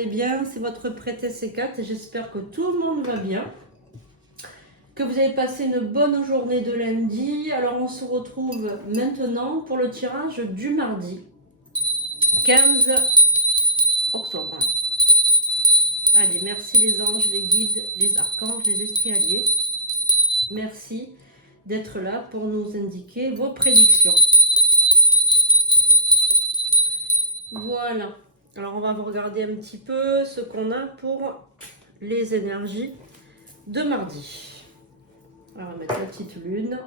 allez bien. C'est votre prêtresse C4 et j'espère que tout le monde va bien. Que vous avez passé une bonne journée de lundi. Alors on se retrouve maintenant pour le tirage du mardi 15 octobre. Allez, merci les anges, les guides, les archanges, les esprits alliés. Merci d'être là pour nous indiquer vos prédictions. Voilà. Alors on va regarder un petit peu ce qu'on a pour les énergies de mardi. Alors, on va mettre la petite lune.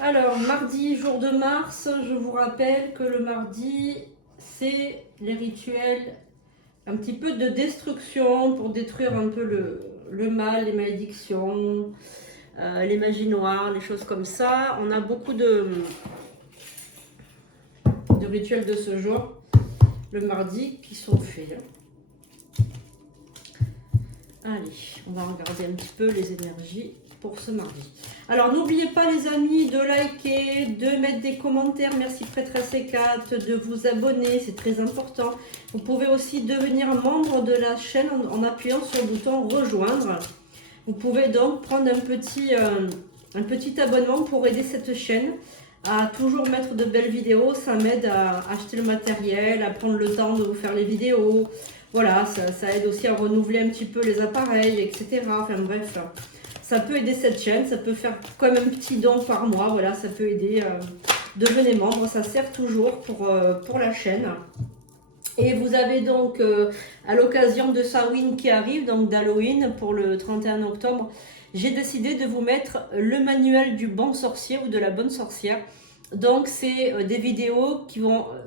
Alors, mardi, jour de Mars, je vous rappelle que le mardi, c'est les rituels, un petit peu de destruction pour détruire un peu le mal, les malédictions, les magies noires, les choses comme ça. On a beaucoup de rituels de ce jour, le mardi, qui sont faits. Allez, on va regarder un petit peu les énergies pour ce mardi. Alors, n'oubliez pas les amis de liker, de mettre des commentaires. Merci prêtresse C4, de vous abonner, c'est très important. Vous pouvez aussi devenir membre de la chaîne en appuyant sur le bouton rejoindre. Vous pouvez donc prendre un petit abonnement pour aider cette chaîne à toujours mettre de belles vidéos. Ça m'aide à acheter le matériel, à prendre le temps de vous faire les vidéos. Voilà, ça aide aussi à renouveler un petit peu les appareils, etc. Enfin bref, ça peut aider cette chaîne, ça peut faire comme un petit don par mois. Voilà, ça peut aider. Devenez membre, ça sert toujours pour la chaîne. Et vous avez donc, à l'occasion de Samhain qui arrive, donc d'Halloween pour le 31 octobre, j'ai décidé de vous mettre le manuel du bon sorcier ou de la bonne sorcière. Donc c'est des vidéos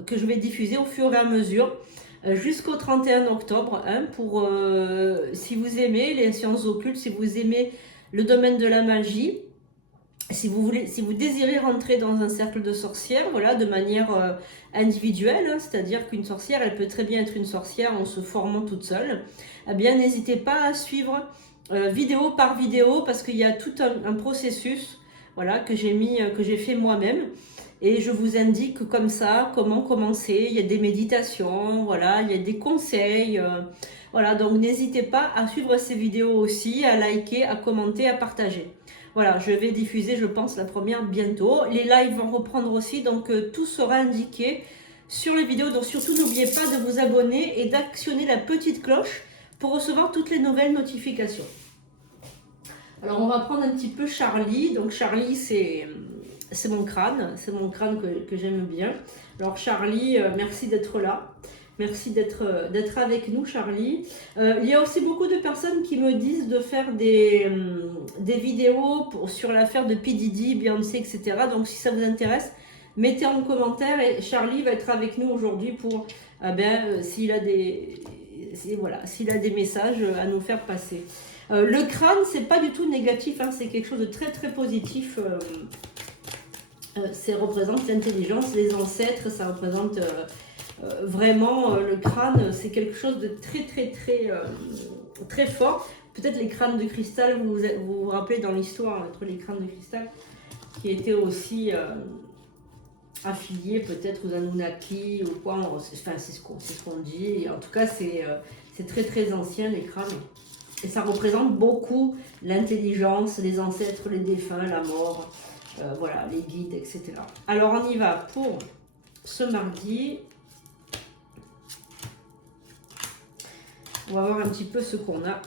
que je vais diffuser au fur et à mesure jusqu'au 31 octobre pour si vous aimez les sciences occultes, si vous aimez le domaine de la magie, si vous désirez rentrer dans un cercle de sorcières, voilà, de manière individuelle, c'est-à-dire qu'une sorcière, elle peut très bien être une sorcière en se formant toute seule, eh bien n'hésitez pas à suivre vidéo par vidéo parce qu'il y a tout un processus, voilà, que j'ai fait moi-même. Et je vous indique comme ça comment commencer. Il y a des méditations, voilà, il y a des conseils. Voilà, donc n'hésitez pas à suivre ces vidéos aussi, à liker, à commenter, à partager. Voilà, je vais diffuser, je pense, la première bientôt. Les lives vont reprendre aussi, donc tout sera indiqué sur les vidéos. Donc surtout, n'oubliez pas de vous abonner et d'actionner la petite cloche pour recevoir toutes les nouvelles notifications. Alors, on va prendre un petit peu Charlie. Donc Charlie, c'est mon crâne que j'aime bien. Alors Charlie, merci d'être là. Merci d'être avec nous, Charlie. Il y a aussi beaucoup de personnes qui me disent de faire des vidéos sur l'affaire de P. Diddy, Beyoncé, etc. Donc si ça vous intéresse, mettez en commentaire et Charlie va être avec nous aujourd'hui pour s'il a des messages à nous faire passer. Le crâne, c'est pas du tout négatif, hein, c'est quelque chose de très très positif. Ça représente l'intelligence, les ancêtres, ça représente vraiment le crâne, c'est quelque chose de très très très très fort. Peut-être les crânes de cristal, vous rappelez dans l'histoire entre les crânes de cristal qui étaient aussi affiliés peut-être aux Anunnaki ou quoi, enfin c'est ce qu'on dit. Et en tout cas c'est très très ancien les crânes. Et ça représente beaucoup l'intelligence, les ancêtres, les défunts, la mort, voilà, les guides, etc. Alors on y va pour ce mardi. On va voir un petit peu ce qu'on a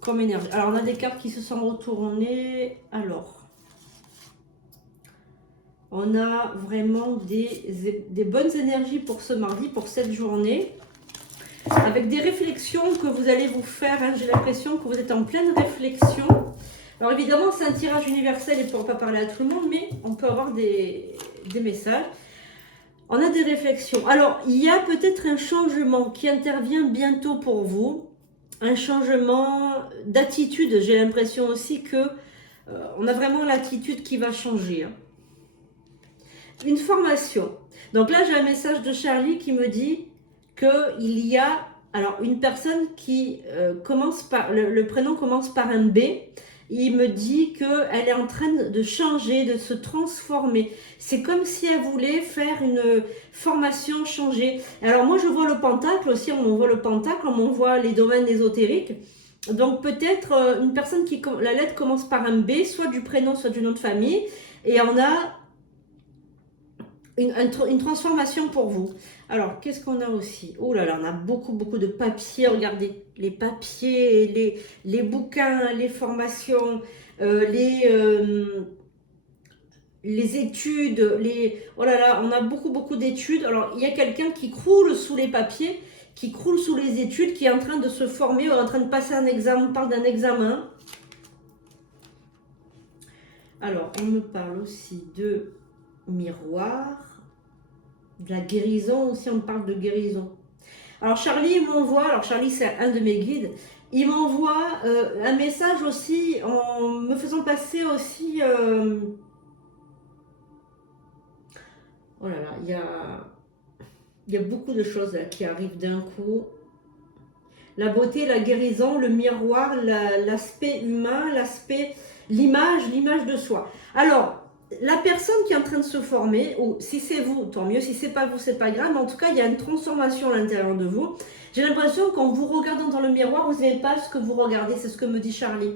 comme énergie. Alors on a des cartes qui se sont retournées. Alors, on a vraiment des bonnes énergies pour ce mardi, pour cette journée. Avec des réflexions que vous allez vous faire, hein. J'ai l'impression que vous êtes en pleine réflexion. Alors évidemment, c'est un tirage universel et pour ne pas parler à tout le monde, mais on peut avoir des messages. On a des réflexions. Alors, il y a peut-être un changement qui intervient bientôt pour vous. Un changement d'attitude. J'ai l'impression aussi que on a vraiment l'attitude qui va changer. Hein. Une formation. Donc là, j'ai un message de Charlie qui me dit qu'il y a alors une personne qui commence par le prénom commence par un B. il me dit qu'elle est en train de changer, de se transformer. C'est comme si elle voulait faire une formation, changer. Alors moi je vois le pentacle aussi, on voit le pentacle, on voit les domaines ésotériques. Donc peut-être une personne qui, la lettre commence par un B, soit du prénom, soit du nom de famille, et on a une transformation pour vous. Alors, qu'est-ce qu'on a aussi? Oh là là, on a beaucoup, beaucoup de papiers. Regardez, les papiers, les bouquins, les formations, les études, oh là là, on a beaucoup, beaucoup d'études. Alors, il y a quelqu'un qui croule sous les papiers, qui croule sous les études, qui est en train de se former, en train de passer un examen. On parle d'un examen. Alors, on me parle aussi de miroir, de la guérison aussi, on parle de guérison. Alors Charlie m'envoie, alors Charlie c'est un de mes guides, il m'envoie un message aussi en me faisant passer aussi, oh là là, il y a beaucoup de choses là, qui arrivent d'un coup. La beauté, la guérison, le miroir, l'aspect humain, l'image de soi. Alors, la personne qui est en train de se former, ou si c'est vous, tant mieux, si c'est pas vous, c'est pas grave, mais en tout cas, il y a une transformation à l'intérieur de vous. J'ai l'impression qu'en vous regardant dans le miroir, vous n'aimez pas ce que vous regardez, c'est ce que me dit Charlie.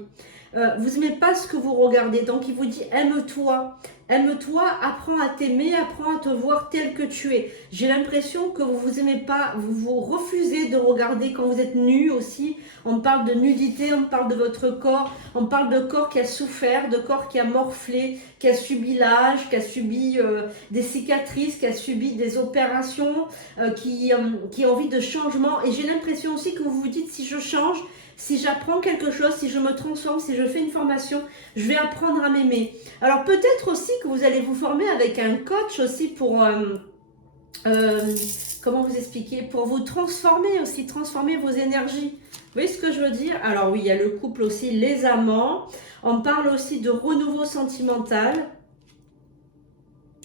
Vous n'aimez pas ce que vous regardez, donc il vous dit aime-toi. Aime-toi, apprends à t'aimer, apprends à te voir tel que tu es. J'ai l'impression que vous vous aimez pas, vous refusez de regarder quand vous êtes nu aussi. On parle de nudité, on parle de votre corps, on parle de corps qui a souffert, de corps qui a morflé, qui a subi l'âge, qui a subi des cicatrices, qui a subi des opérations, qui a envie de changement. Et j'ai l'impression aussi que vous vous dites si je change, si j'apprends quelque chose, si je me transforme, si je fais une formation, je vais apprendre à m'aimer. Alors peut-être aussi que vous allez vous former avec un coach aussi pour, comment vous expliquer, pour vous transformer aussi, transformer vos énergies. Vous voyez ce que je veux dire? Alors oui, il y a le couple aussi, les amants. On parle aussi de renouveau sentimental.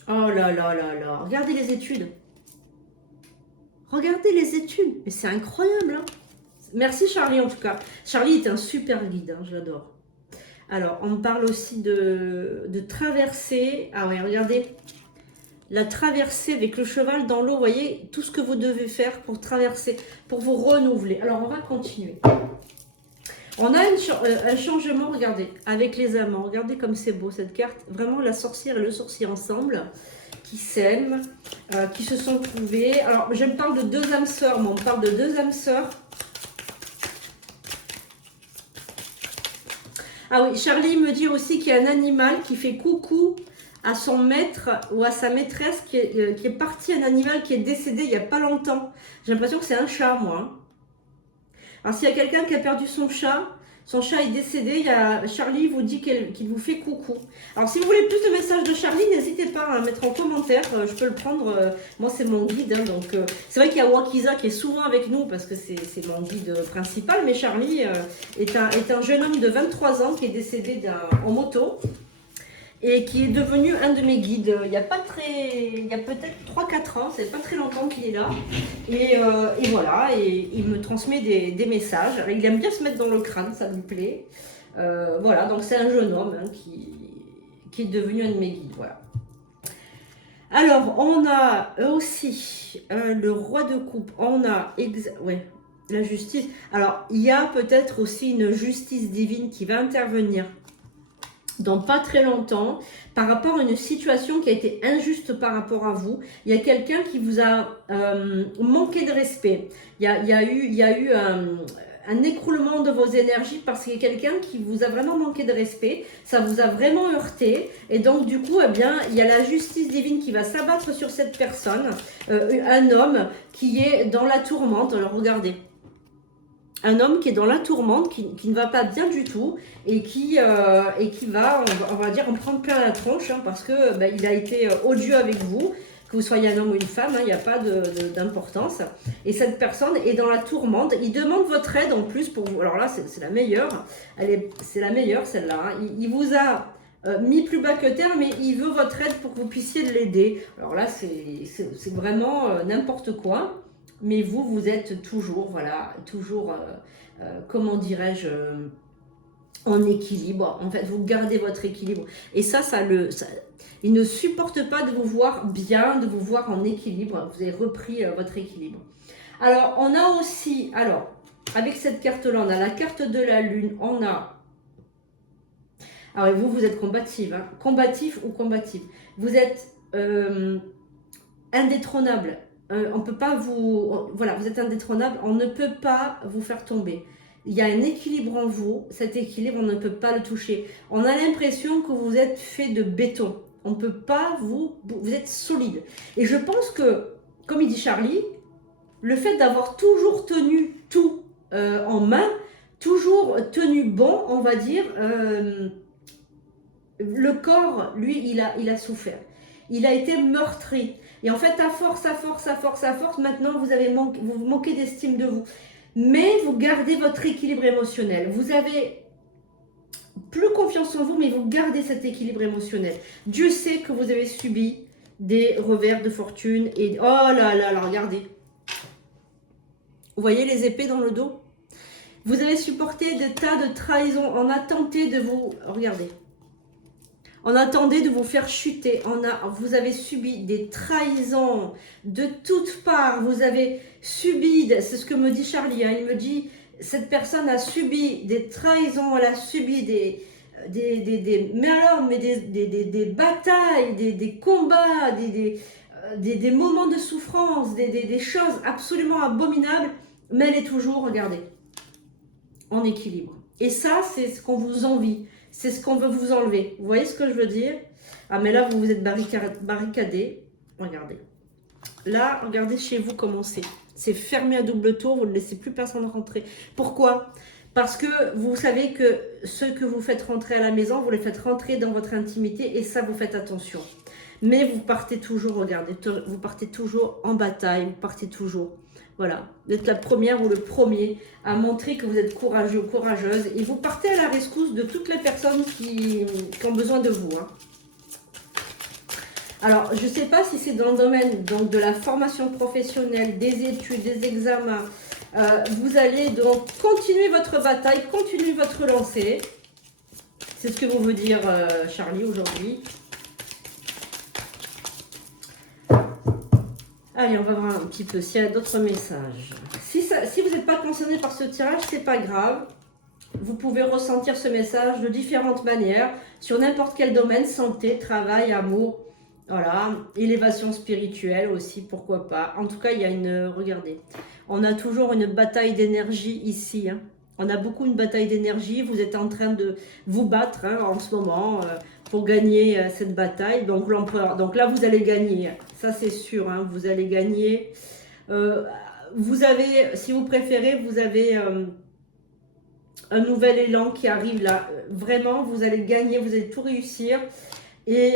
Oh là là là là, regardez les études. Regardez les études, mais c'est incroyable, hein. Merci Charlie en tout cas. Charlie est un super guide, hein, je l'adore. Alors, on parle aussi de traversée. Ah ouais, regardez. La traversée avec le cheval dans l'eau, vous voyez, tout ce que vous devez faire pour traverser, pour vous renouveler. Alors, on va continuer. On a un changement, regardez, avec les amants. Regardez comme c'est beau cette carte. Vraiment, la sorcière et le sorcier ensemble, qui s'aiment, qui se sont trouvés. Alors, je me parle de deux âmes sœurs, mais on parle de deux âmes sœurs. Ah oui, Charlie me dit aussi qu'il y a un animal qui fait coucou à son maître ou à sa maîtresse qui est parti, un animal qui est décédé il n'y a pas longtemps. J'ai l'impression que c'est un chat, moi. Alors s'il y a quelqu'un qui a perdu son chat est décédé, Charlie vous dit qu'il vous fait coucou. Alors si vous voulez plus de messages de Charlie, n'hésitez pas à mettre en commentaire, je peux le prendre, moi c'est mon guide, hein, donc c'est vrai qu'il y a Wakiza qui est souvent avec nous parce que c'est mon guide principal, mais Charlie est un jeune homme de 23 ans qui est décédé en moto et qui est devenu un de mes guides. Il y a peut-être 3-4 ans, c'est pas très longtemps qu'il est là. Et voilà, et il me transmet des messages. Alors, il aime bien se mettre dans le crâne, ça lui plaît. Voilà, donc c'est un jeune homme hein, qui est devenu un de mes guides. Voilà. Alors, on a aussi le roi de coupe. On a la justice. Alors, il y a peut-être aussi une justice divine qui va intervenir dans pas très longtemps, par rapport à une situation qui a été injuste par rapport à vous. Il y a quelqu'un qui vous a manqué de respect. Il y a eu un écroulement de vos énergies parce qu'il y a quelqu'un qui vous a vraiment manqué de respect. Ça vous a vraiment heurté. Et donc, du coup, eh bien, il y a la justice divine qui va s'abattre sur cette personne. Un homme qui est dans la tourmente. Alors, regardez. Un homme qui est dans la tourmente, qui ne va pas bien du tout et qui va, on va dire, en prendre plein la tronche hein, parce que il a été odieux avec vous, que vous soyez un homme ou une femme, il n'y a pas d'importance. Et cette personne est dans la tourmente, il demande votre aide en plus pour vous. Alors là, c'est la meilleure, c'est la meilleure celle-là. Hein. Il vous a mis plus bas que terre, mais il veut votre aide pour que vous puissiez l'aider. Alors là, c'est vraiment n'importe quoi. Mais vous êtes toujours, voilà, toujours, comment dirais-je, en équilibre. En fait, vous gardez votre équilibre. Et il ne supporte pas de vous voir bien, de vous voir en équilibre. Vous avez repris votre équilibre. Alors, on a aussi, alors, avec cette carte-là, on a la carte de la lune, on a... Alors, vous êtes combative, hein, combatif ou combative. Vous êtes indétrônable. On peut pas vous... Voilà, vous êtes indétrônable, on ne peut pas vous faire tomber. Il y a un équilibre en vous, cet équilibre, on ne peut pas le toucher. On a l'impression que vous êtes fait de béton. On ne peut pas vous... Vous êtes solide. Et je pense que, comme il dit Charlie, le fait d'avoir toujours tenu tout en main, toujours tenu bon, on va dire, le corps, lui, il a souffert. Il a été meurtri. Et en fait, à force, maintenant, vous manquez d'estime de vous. Mais vous gardez votre équilibre émotionnel. Vous avez plus confiance en vous, mais vous gardez cet équilibre émotionnel. Dieu sait que vous avez subi des revers de fortune. Et oh là là, regardez. Vous voyez les épées dans le dos? Vous avez supporté des tas de trahisons. On a tenté de vous... Regardez. On attendait de vous faire chuter. Vous avez subi des trahisons de toutes parts. Vous avez subi, c'est ce que me dit Charlie, hein, il me dit, cette personne a subi des trahisons, elle a subi des batailles, des combats, des moments de souffrance, des choses absolument abominables, mais elle est toujours, regardez, en équilibre. Et ça, c'est ce qu'on vous envie. C'est ce qu'on veut vous enlever. Vous voyez ce que je veux dire? Ah, mais là, vous vous êtes barricadé. Regardez. Là, regardez chez vous comment c'est. C'est fermé à double tour. Vous ne laissez plus personne rentrer. Pourquoi? Parce que vous savez que ceux que vous faites rentrer à la maison, vous les faites rentrer dans votre intimité. Et ça, vous faites attention. Mais vous partez toujours, regardez, vous partez toujours en bataille. Vous partez toujours... Voilà, d'être la première ou le premier à montrer que vous êtes courageux ou courageuse et vous partez à la rescousse de toutes les personnes qui ont besoin de vous. Hein. Alors, je ne sais pas si c'est dans le domaine donc, de la formation professionnelle, des études, des examens. Vous allez donc continuer votre bataille, continuer votre lancée. C'est ce que vous veut dire Charlie aujourd'hui. Allez, on va voir un petit peu s'il y a d'autres messages. Si vous n'êtes pas concerné par ce tirage, c'est pas grave. Vous pouvez ressentir ce message de différentes manières, sur n'importe quel domaine, santé, travail, amour, voilà, élévation spirituelle aussi, pourquoi pas. En tout cas, il y a regardez, on a toujours une bataille d'énergie ici. Hein. On a beaucoup une bataille d'énergie, vous êtes en train de vous battre hein, en ce moment pour gagner cette bataille. Donc l'empereur, donc là vous allez gagner, ça c'est sûr, hein, vous allez gagner. Vous avez, si vous préférez, vous avez un nouvel élan qui arrive là. Vraiment, vous allez gagner, vous allez tout réussir. Et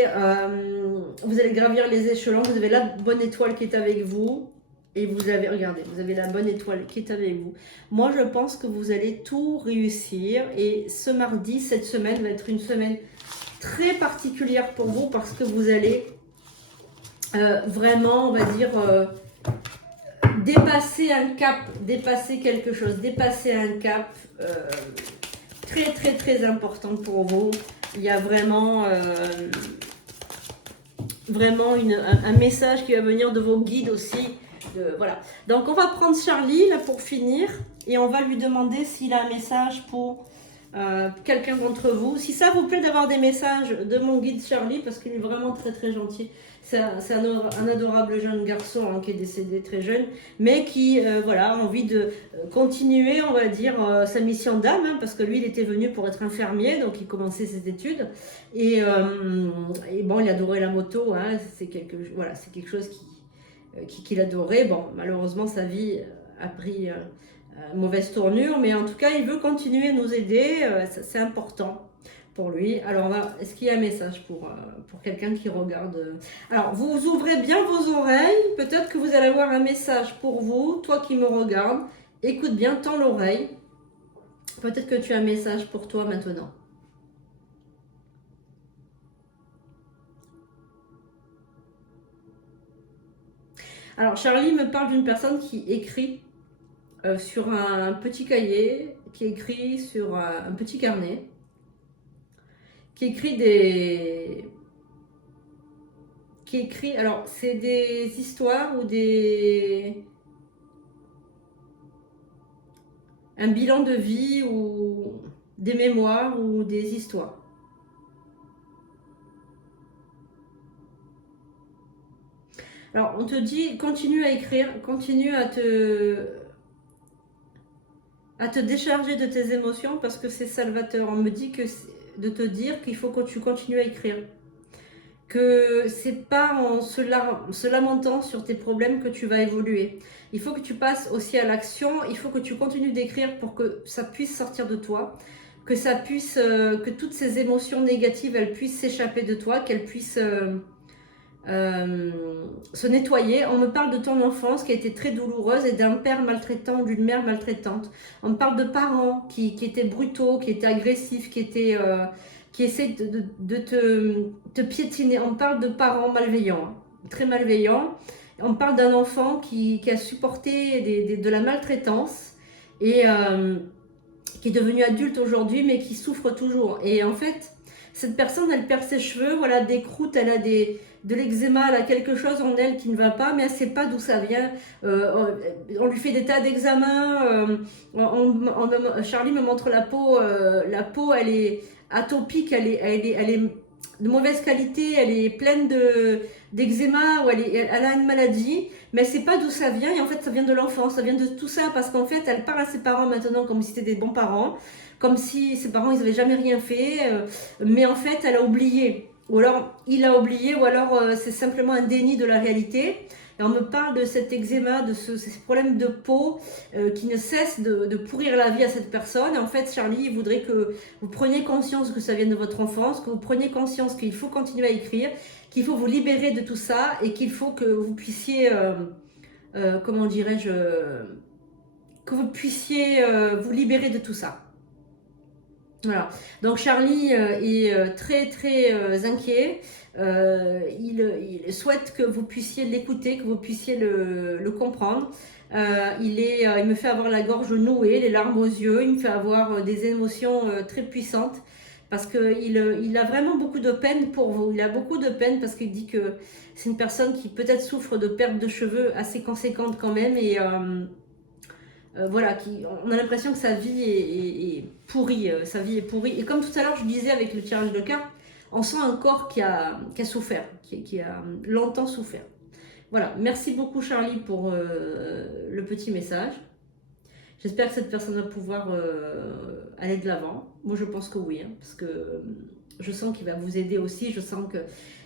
vous allez gravir les échelons, vous avez la bonne étoile qui est avec vous. Et vous avez, regardez, vous avez la bonne étoile qui est avec vous. Moi, je pense que vous allez tout réussir. Et ce mardi, cette semaine va être une semaine très particulière pour vous parce que vous allez vraiment, on va dire, dépasser un cap, dépasser quelque chose, dépasser un cap très, très, très important pour vous. Il y a vraiment, vraiment un message qui va venir de vos guides aussi. Voilà. Donc, on va prendre Charlie là pour finir et on va lui demander s'il a un message pour quelqu'un d'entre vous. Si ça vous plaît d'avoir des messages de mon guide Charlie, parce qu'il est vraiment très très gentil. C'est un adorable jeune garçon hein, qui est décédé très jeune, mais qui voilà, a envie de continuer, on va dire, sa mission d'âme, hein, parce que lui, il était venu pour être infirmier, donc il commençait ses études. Et bon, il adorait la moto, hein, c'est quelque chose qu'il adorait. Bon, malheureusement, sa vie a pris mauvaise tournure, mais en tout cas, il veut continuer à nous aider, c'est important pour lui. Alors, est-ce qu'il y a un message pour quelqu'un qui regarde? Alors, vous ouvrez bien vos oreilles, peut-être que vous allez avoir un message pour vous, toi qui me regardes, écoute bien, tends l'oreille, peut-être que tu as un message pour toi maintenant. Alors, Charlie me parle d'une personne qui écrit sur un petit cahier, qui écrit sur un petit carnet, qui écrit alors c'est des histoires ou un bilan de vie ou des mémoires ou des histoires. Alors on te dit, continue à écrire, continue à te décharger de tes émotions parce que c'est salvateur. On me dit que de te dire qu'il faut que tu continues à écrire. Que c'est pas en se lamentant sur tes problèmes que tu vas évoluer. Il faut que tu passes aussi à l'action, il faut que tu continues d'écrire pour que ça puisse sortir de toi, que ça puisse, que toutes ces émotions négatives, elles puissent s'échapper de toi, qu'elles puissent se nettoyer. On me parle de ton enfance qui a été très douloureuse et d'un père maltraitant, d'une mère maltraitante. On me parle de parents qui étaient brutaux, qui étaient agressifs, qui essaient de te piétiner. On me parle de parents malveillants, hein, très malveillants. On me parle d'un enfant qui a supporté de la maltraitance et qui est devenu adulte aujourd'hui, mais qui souffre toujours. Et en fait, cette personne, elle perd ses cheveux, voilà, des croûtes, elle a de l'eczéma, elle a quelque chose en elle qui ne va pas, mais elle ne sait pas d'où ça vient. On lui fait des tas d'examens. Charlie me montre la peau. La peau, elle est atopique, elle est de mauvaise qualité, elle est pleine d'eczéma, ou elle a une maladie, mais elle ne sait pas d'où ça vient. Et en fait, ça vient de l'enfance, ça vient de tout ça, parce qu'en fait, elle parle à ses parents maintenant comme si c'était des bons parents, comme si ses parents, ils n'avaient jamais rien fait, mais en fait, elle a oublié. Ou alors, il a oublié, ou alors c'est simplement un déni de la réalité. Et on me parle de cet eczéma, de ces problèmes de peau qui ne cessent de pourrir la vie à cette personne. Et en fait, Charlie, il voudrait que vous preniez conscience que ça vient de votre enfance, que vous preniez conscience qu'il faut continuer à écrire, qu'il faut vous libérer de tout ça et qu'il faut que vous puissiez, comment dirais-je, que vous puissiez vous libérer de tout ça. Voilà, donc Charlie est très très inquiet. Il souhaite que vous puissiez l'écouter, que vous puissiez le comprendre. Il me fait avoir la gorge nouée, les larmes aux yeux, il me fait avoir des émotions très puissantes parce qu'il a vraiment beaucoup de peine pour vous. Il a beaucoup de peine parce qu'il dit que c'est une personne qui peut-être souffre de perte de cheveux assez conséquente quand même et voilà, on a l'impression que sa vie est pourrie, sa vie est pourrie. Et comme tout à l'heure, je disais avec le tirage de cartes, on sent un corps qui a souffert, qui a longtemps souffert. Voilà, merci beaucoup Charlie pour le petit message. J'espère que cette personne va pouvoir aller de l'avant. Moi, je pense que oui, hein, parce que je sens qu'il va vous aider aussi. Je sens que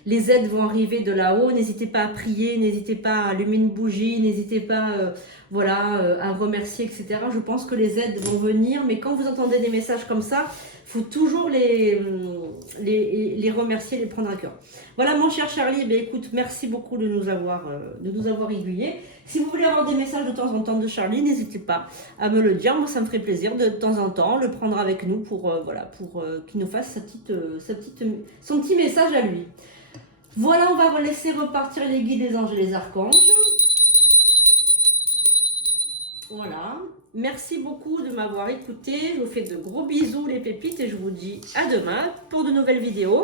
les aides vont arriver de là-haut. N'hésitez pas à prier, n'hésitez pas à allumer une bougie, n'hésitez pas à remercier, etc. Je pense que les aides vont venir, mais quand vous entendez des messages comme ça, il faut toujours les remercier, les prendre à cœur. Voilà mon cher Charlie, écoute, merci beaucoup de nous avoir aiguillés. Si vous voulez avoir des messages de temps en temps de Charlie, n'hésitez pas à me le dire. Moi, ça me ferait plaisir de temps en temps le prendre avec nous pour qu'il nous fasse son petit message à lui. Voilà, on va laisser repartir les guides, les anges et les archanges. Voilà. Merci beaucoup de m'avoir écouté. Je vous fais de gros bisous les pépites et je vous dis à demain pour de nouvelles vidéos.